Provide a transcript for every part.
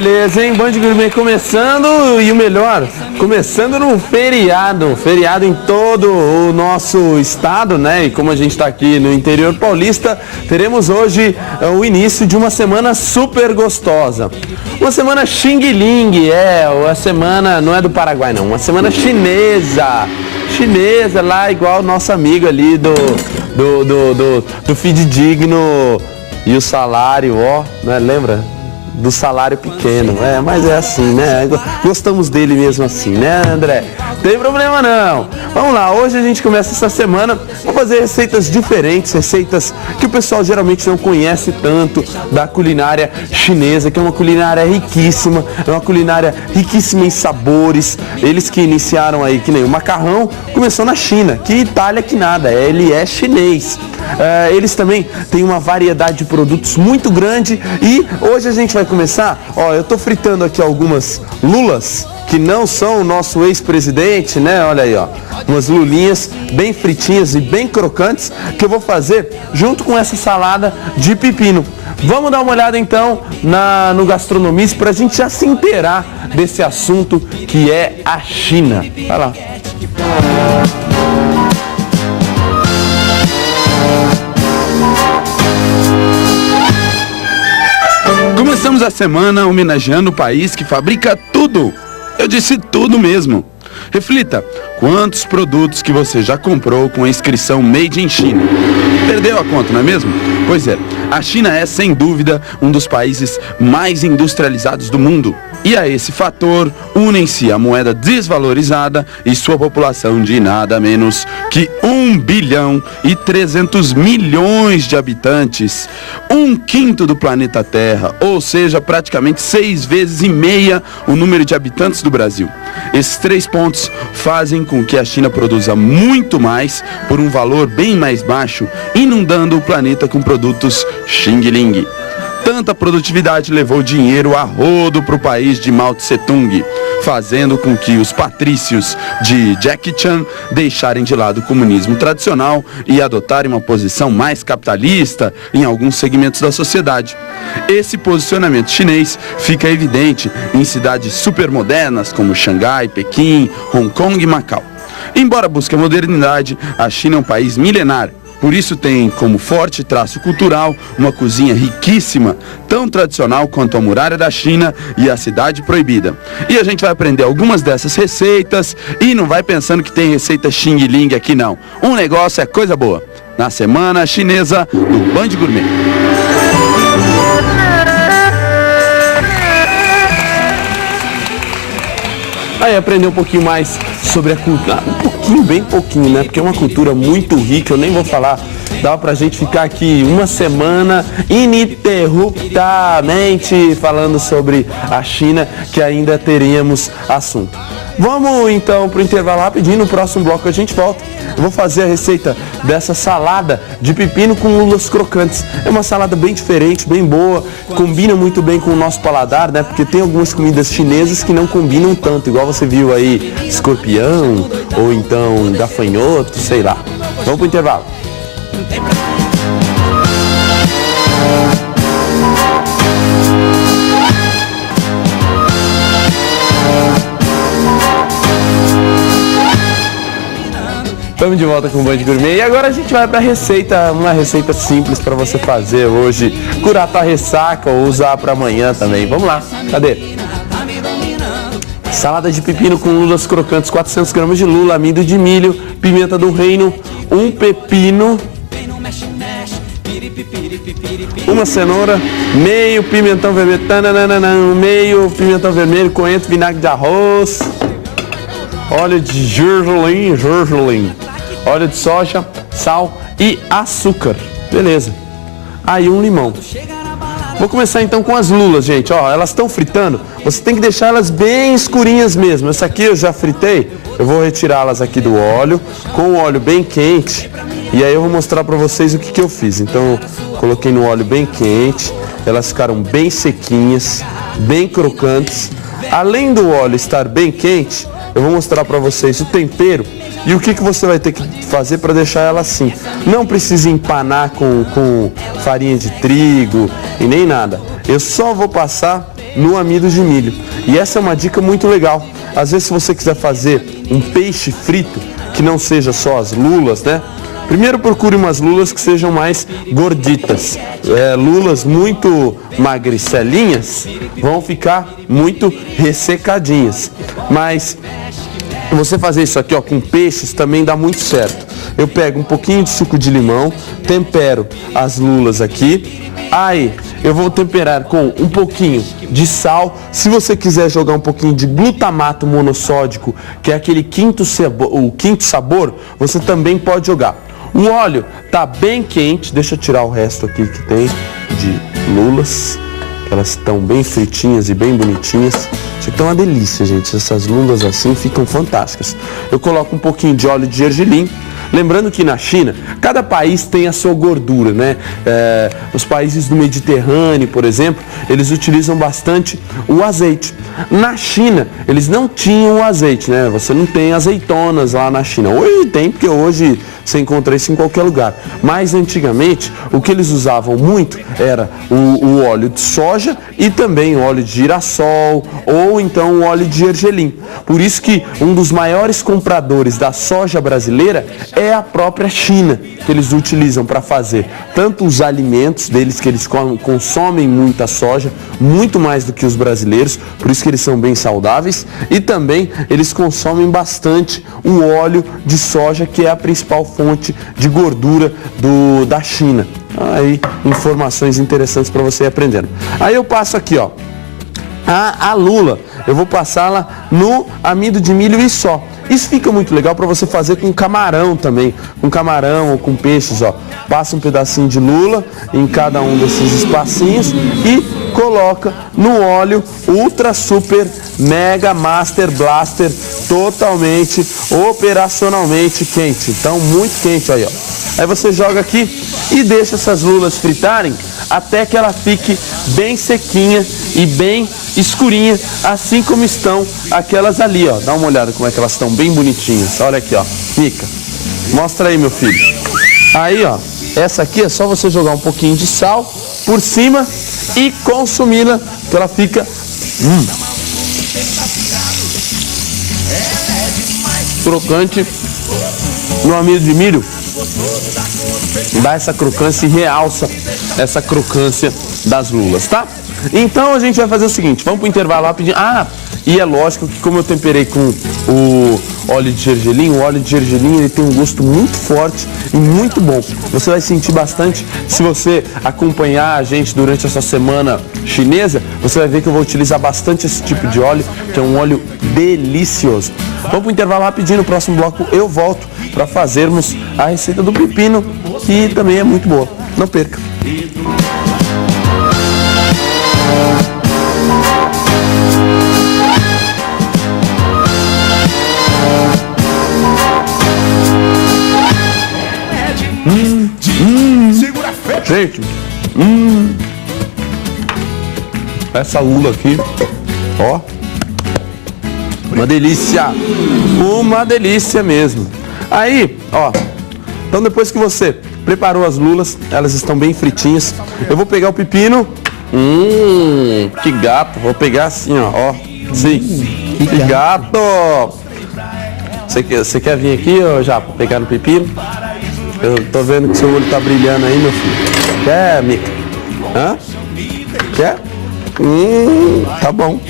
beleza, hein? Band Gourmet começando e o melhor, começando num feriado em todo o nosso estado, né? E como a gente está aqui no interior paulista, teremos hoje o início de uma semana super gostosa. Uma semana Xing Ling, uma semana, não é do Paraguai não, uma semana chinesa lá, igual o nosso amigo ali do Fidedigno e o salário, né? Lembra? Do salário pequeno, mas é assim, né? Gostamos dele mesmo assim, né, André? Tem problema não. Vamos lá, hoje a gente começa essa semana a fazer receitas diferentes, receitas que o pessoal geralmente não conhece tanto da culinária chinesa, que é uma culinária riquíssima, é uma culinária riquíssima em sabores. Eles que iniciaram aí, que nem o macarrão, começou na China, que Itália que nada, ele é chinês. Eles também têm uma variedade de produtos muito grande e hoje a gente vai começar, eu tô fritando aqui algumas lulas, que não são o nosso ex-presidente, né? Olha aí, umas lulinhas bem fritinhas e bem crocantes que eu vou fazer junto com essa salada de pepino. Vamos dar uma olhada então no Gastronomista para a gente já se inteirar desse assunto que é a China. Vai lá. Começamos a semana homenageando o país que fabrica tudo. Eu disse tudo mesmo. Reflita, quantos produtos que você já comprou com a inscrição Made in China? Perdeu a conta, não é mesmo? Pois é, a China é, sem dúvida, um dos países mais industrializados do mundo. E a esse fator unem-se a moeda desvalorizada e sua população de nada menos que 1 bilhão e 300 milhões de habitantes. 1/5 do planeta Terra, ou seja, praticamente 6 vezes e meia o número de habitantes do Brasil. Esses 3 pontos fazem com que a China produza muito mais por um valor bem mais baixo, inundando o planeta com produtos Xing Ling. Tanta produtividade levou dinheiro a rodo para o país de Mao Tse-tung, fazendo com que os patrícios de Jackie Chan deixarem de lado o comunismo tradicional e adotarem uma posição mais capitalista em alguns segmentos da sociedade. Esse posicionamento chinês fica evidente em cidades supermodernas como Xangai, Pequim, Hong Kong e Macau. Embora busque a modernidade, a China é um país milenar. Por isso tem como forte traço cultural uma cozinha riquíssima, tão tradicional quanto a muralha da China e a cidade proibida. E a gente vai aprender algumas dessas receitas e não vai pensando que tem receita Xing Ling aqui não. Um negócio é coisa boa. Na Semana Chinesa do Band Gourmet. Aí aprender um pouquinho mais sobre a cultura, bem pouquinho, né? Porque é uma cultura muito rica, eu nem vou falar, dá pra gente ficar aqui uma semana ininterruptamente falando sobre a China, que ainda teríamos assunto. Vamos então pro intervalo rapidinho, no próximo bloco a gente volta. Eu vou fazer a receita dessa salada de pepino com lulas crocantes. É uma salada bem diferente, bem boa, combina muito bem com o nosso paladar, né? Porque tem algumas comidas chinesas que não combinam tanto, igual você viu aí, escorpião, ou então gafanhoto, sei lá. Vamos pro intervalo. Estamos de volta com o Band Gourmet e agora a gente vai para uma receita simples para você fazer hoje, curar a tua ressaca ou usar para amanhã também. Vamos lá, cadê? Salada de pepino com lulas crocantes, 400 gramas de lula, amido de milho, pimenta do reino, um pepino, uma cenoura, meio pimentão vermelho, meio pimentão vermelho, coentro, vinagre de arroz, óleo de gergelim, óleo de soja, sal e açúcar. Beleza. Aí um limão. Vou começar então com as lulas, gente. Elas estão fritando. Você tem que deixar elas bem escurinhas mesmo. Essa aqui eu já fritei. Eu vou retirá-las aqui do óleo, com o óleo bem quente. E aí eu vou mostrar para vocês o que eu fiz. Então, coloquei no óleo bem quente. Elas ficaram bem sequinhas, bem crocantes. Além do óleo estar bem quente, eu vou mostrar para vocês o tempero e o que você vai ter que fazer para deixar ela assim. Não precisa empanar com farinha de trigo e nem nada. Eu só vou passar no amido de milho. E essa é uma dica muito legal. Às vezes, se você quiser fazer um peixe frito, que não seja só as lulas, né? Primeiro procure umas lulas que sejam mais gorditas. Lulas muito magricelinhas vão ficar muito ressecadinhas. Mas você fazer isso aqui, ó, com peixes também dá muito certo. Eu pego um pouquinho de suco de limão, tempero as lulas aqui. Aí eu vou temperar com um pouquinho de sal. Se você quiser jogar um pouquinho de glutamato monossódico, que é aquele quinto sabor, você também pode jogar. O óleo tá bem quente, deixa eu tirar o resto aqui que tem de lulas. Elas estão bem fritinhas e bem bonitinhas. Isso aqui é uma delícia, gente. Essas lulas assim ficam fantásticas. Eu coloco um pouquinho de óleo de gergelim. Lembrando que na China, cada país tem a sua gordura, né? Os países do Mediterrâneo, por exemplo, eles utilizam bastante o azeite. Na China, eles não tinham o azeite, né? Você não tem azeitonas lá na China. Hoje tem, porque hoje você encontra isso em qualquer lugar. Mas antigamente, o que eles usavam muito era o óleo de soja e também o óleo de girassol ou então o óleo de gergelim. Por isso que um dos maiores compradores da soja brasileira é a própria China, que eles utilizam para fazer tanto os alimentos deles, que eles consomem muita soja, muito mais do que os brasileiros, por isso que eles são bem saudáveis, e também eles consomem bastante o óleo de soja, que é a principal fonte de gordura da China. Aí, informações interessantes para você ir aprendendo. Aí eu passo aqui, ó, a lula, eu vou passá-la no amido de milho e só. Isso fica muito legal para você fazer com camarão também, com camarão ou com peixes, ó. Passa um pedacinho de lula em cada um desses espacinhos e coloca no óleo Ultra Super Mega Master Blaster, totalmente operacionalmente quente. Então muito quente aí, ó. Aí você joga aqui e deixa essas lulas fritarem até que ela fique bem sequinha e bem escurinha, assim como estão aquelas ali, ó. Dá uma olhada como é que elas estão, bem bonitinhas. Olha aqui, ó. Mica, mostra aí, meu filho. Aí, ó, essa aqui é só você jogar um pouquinho de sal por cima e consumi-la, que ela fica crocante no amido de milho. Dá essa crocância e realça essa crocância das lulas, tá? Então a gente vai fazer o seguinte, vamos pro intervalo rapidinho. E é lógico que como eu temperei com o óleo de gergelim, o óleo de gergelim ele tem um gosto muito forte e muito bom. Você vai sentir bastante se você acompanhar a gente durante essa semana chinesa, você vai ver que eu vou utilizar bastante esse tipo de óleo, que é um óleo delicioso. Vamos pro intervalo rapidinho, no próximo bloco eu volto para fazermos a receita do pepino, que também é muito boa. Não perca. Gente, essa lula aqui, ó, uma delícia mesmo. Aí, ó, então depois que você preparou as lulas, elas estão bem fritinhas, eu vou pegar o pepino, que gato, vou pegar assim, ó, sim, que gato. Você quer vir aqui, ó, já, pegar no pepino? Eu tô vendo que seu olho tá brilhando aí, meu filho. Quer, Mica? Hã? Quer? Tá bom.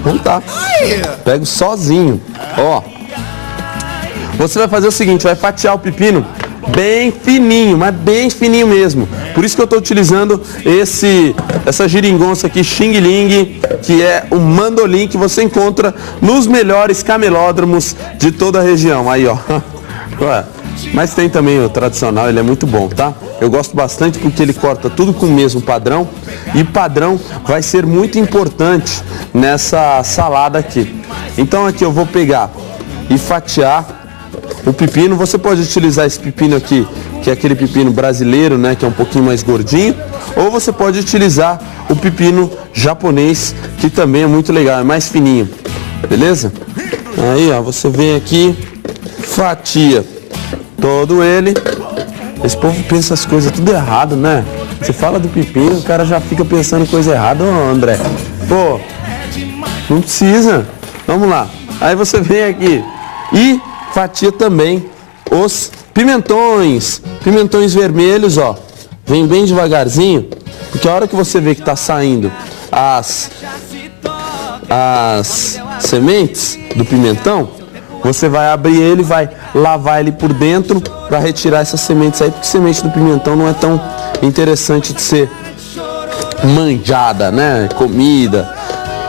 Então tá. Pego sozinho. Ó. Você vai fazer o seguinte, vai fatiar o pepino bem fininho, mas bem fininho mesmo. Por isso que eu tô utilizando essa geringonça aqui, Xing Ling, que é o mandolim que você encontra nos melhores camelódromos de toda a região. Aí, ó. Mas tem também o tradicional, ele é muito bom, tá? Eu gosto bastante porque ele corta tudo com o mesmo padrão. E padrão vai ser muito importante nessa salada aqui. Então aqui eu vou pegar e fatiar o pepino. Você pode utilizar esse pepino aqui, que é aquele pepino brasileiro, né? Que é um pouquinho mais gordinho. Ou você pode utilizar o pepino japonês, que também é muito legal, é mais fininho. Beleza? Aí, ó, você vem aqui, fatia todo ele. Esse povo pensa as coisas tudo errado, né? Você fala do pepino, o cara já fica pensando coisa errada, ô André. Pô, não precisa. Vamos lá. Aí você vem aqui e fatia também os pimentões. Pimentões vermelhos, ó. Vem bem devagarzinho, porque a hora que você vê que tá saindo as sementes do pimentão, você vai abrir ele, vai lavar ele por dentro para retirar essas sementes aí, porque semente do pimentão não é tão interessante de ser manjada, né? Comida.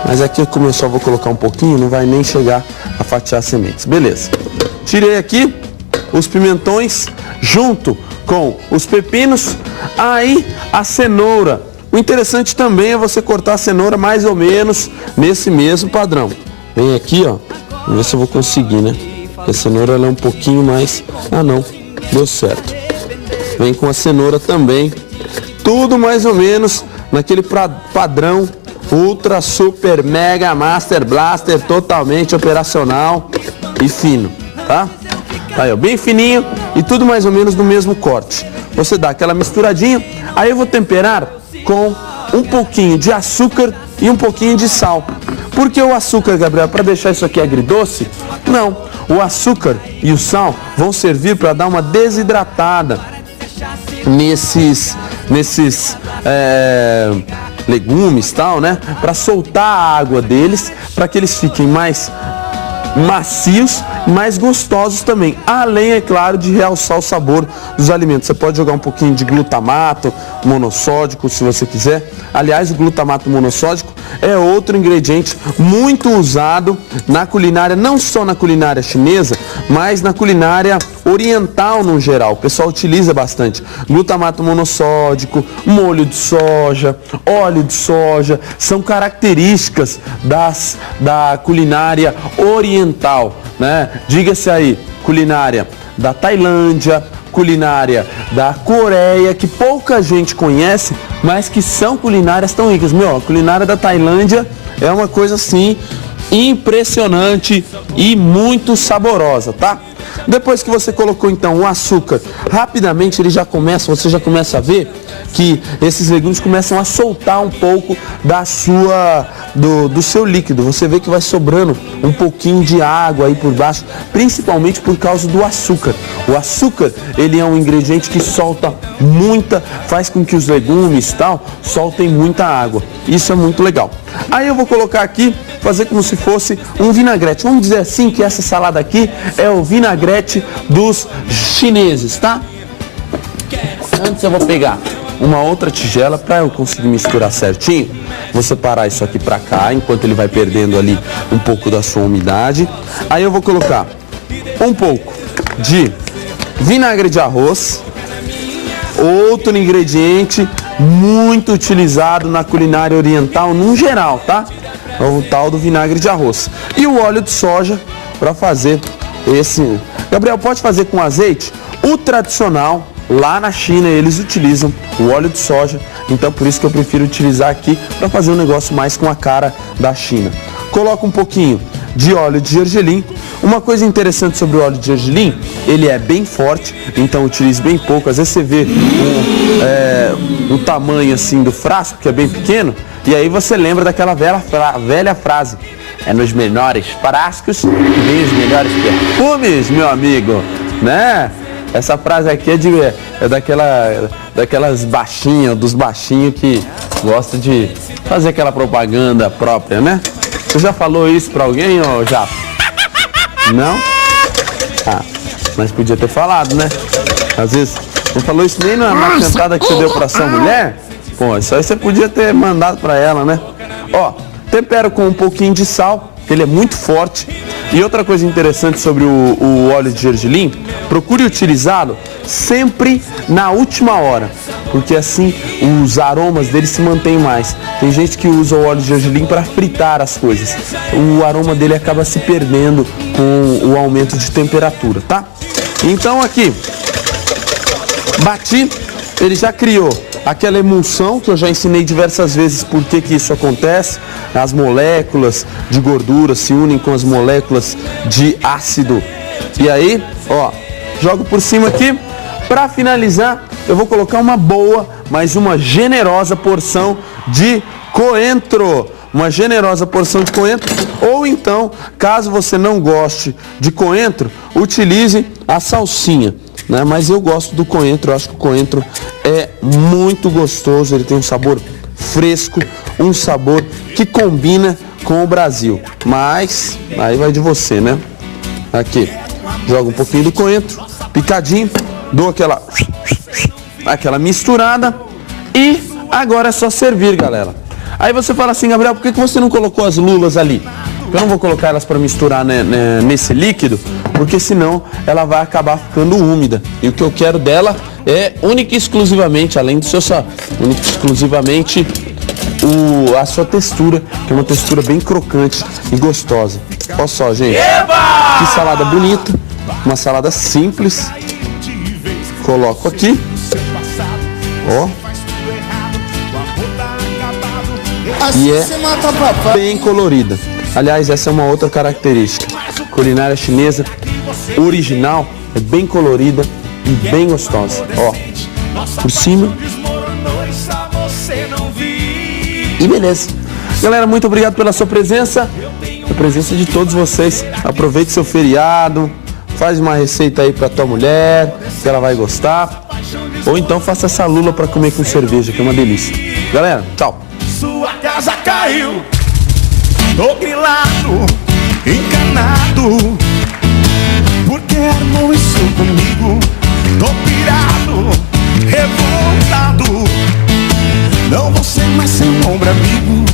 Mas aqui como eu só vou colocar um pouquinho, não vai nem chegar a fatiar as sementes. Beleza. Tirei aqui os pimentões junto com os pepinos. Aí a cenoura. O interessante também é você cortar a cenoura mais ou menos nesse mesmo padrão. Vem aqui, ó. Vamos ver se eu vou conseguir, né? Porque a cenoura ela é um pouquinho mais... Ah, não. Deu certo. Vem com a cenoura também. Tudo mais ou menos naquele padrão Ultra, Super, Mega, Master, Blaster, totalmente operacional e fino, tá? Aí, ó, bem fininho e tudo mais ou menos no mesmo corte. Você dá aquela misturadinha, aí eu vou temperar com um pouquinho de açúcar e um pouquinho de sal. Por que o açúcar, Gabriel? Para deixar isso aqui agridoce? Não, o açúcar e o sal vão servir para dar uma desidratada nesses legumes, tal, né? Para soltar a água deles, para que eles fiquem mais macios, mais gostosos também. Além, é claro, de realçar o sabor dos alimentos. Você pode jogar um pouquinho de glutamato monossódico, se você quiser. Aliás, o glutamato monossódico é outro ingrediente muito usado na culinária, não só na culinária chinesa, mas na culinária oriental no geral. O pessoal utiliza bastante glutamato monossódico, molho de soja, óleo de soja, são características da culinária oriental, né? Diga-se aí, culinária da Tailândia, culinária da Coreia, que pouca gente conhece, mas que são culinárias tão ricas. Meu, a culinária da Tailândia é uma coisa assim impressionante e muito saborosa, tá? Depois que você colocou então o açúcar, rapidamente você já começa a ver que esses legumes começam a soltar um pouco do seu líquido. Você vê que vai sobrando um pouquinho de água aí por baixo, principalmente por causa do açúcar. O açúcar, ele é um ingrediente que solta faz com que os legumes tal soltem muita água. Isso é muito legal. Aí eu vou colocar aqui, fazer como se fosse um vinagrete. Vamos dizer assim que essa salada aqui é o vinagrete dos chineses, tá? Antes eu vou pegar uma outra tigela para eu conseguir misturar certinho. Vou separar isso aqui para cá, enquanto ele vai perdendo ali um pouco da sua umidade. Aí eu vou colocar um pouco de vinagre de arroz, outro ingrediente muito utilizado na culinária oriental no geral, tá? É o tal do vinagre de arroz. E o óleo de soja para fazer esse... Gabriel, pode fazer com azeite? O tradicional, lá na China, eles utilizam o óleo de soja, então por isso que eu prefiro utilizar aqui para fazer um negócio mais com a cara da China. Coloca um pouquinho de óleo de gergelim. Uma coisa interessante sobre o óleo de gergelim, ele é bem forte, então utilize bem pouco. Às vezes você vê o tamanho assim do frasco, que é bem pequeno, e aí você lembra daquela velha frase: é nos menores frascos que vem os melhores perfumes, meu amigo, né? Essa frase aqui é daquelas baixinhas, dos baixinhos que gostam de fazer aquela propaganda própria, né? Você já falou isso pra alguém, ou já? Não? Ah, mas podia ter falado, né? Às vezes, não falou isso nem na cantada que você deu pra sua mulher? Pô, isso aí você podia ter mandado pra ela, né? Ó, tempero com um pouquinho de sal, que ele é muito forte. E outra coisa interessante sobre o óleo de gergelim, procure utilizá-lo sempre na última hora, porque assim os aromas dele se mantêm mais. Tem gente que usa o óleo de gergelim para fritar as coisas. O aroma dele acaba se perdendo com o aumento de temperatura, tá? Então aqui, bati, ele já criou aquela emulsão que eu já ensinei diversas vezes por que isso acontece. As moléculas de gordura se unem com as moléculas de ácido. E aí, ó, jogo por cima aqui. Para finalizar, eu vou colocar uma boa, mas uma generosa porção de coentro. uma generosa porção de coentro, ou então, caso você não goste de coentro, utilize a salsinha, né? Mas eu gosto do coentro, eu acho que o coentro é muito gostoso, ele tem um sabor fresco, um sabor que combina com o Brasil. Mas aí vai de você, né? Aqui, joga um pouquinho do coentro, picadinho, dou aquela misturada e agora é só servir, galera. Aí você fala assim, Gabriel, por que você não colocou as lulas ali? Eu não vou colocar elas para misturar, né, nesse líquido, porque senão ela vai acabar ficando úmida. E o que eu quero dela é única e exclusivamente, além do seu única e exclusivamente a sua textura, que é uma textura bem crocante e gostosa. Olha só, gente. Que salada bonita, uma salada simples. Coloco aqui. Ó. E é bem colorida. Aliás, essa é uma outra característica. Culinária chinesa original é bem colorida e bem gostosa. Ó, por cima. E beleza. Galera, muito obrigado pela sua presença. A presença de todos vocês. Aproveite seu feriado. Faz uma receita aí pra tua mulher, que ela vai gostar. Ou então faça essa lula pra comer com cerveja, que é uma delícia. Galera, tchau. Sua casa caiu, tô grilado, encanado, porque armou isso comigo. Tô pirado, revoltado, não vou ser mais seu ombro amigo.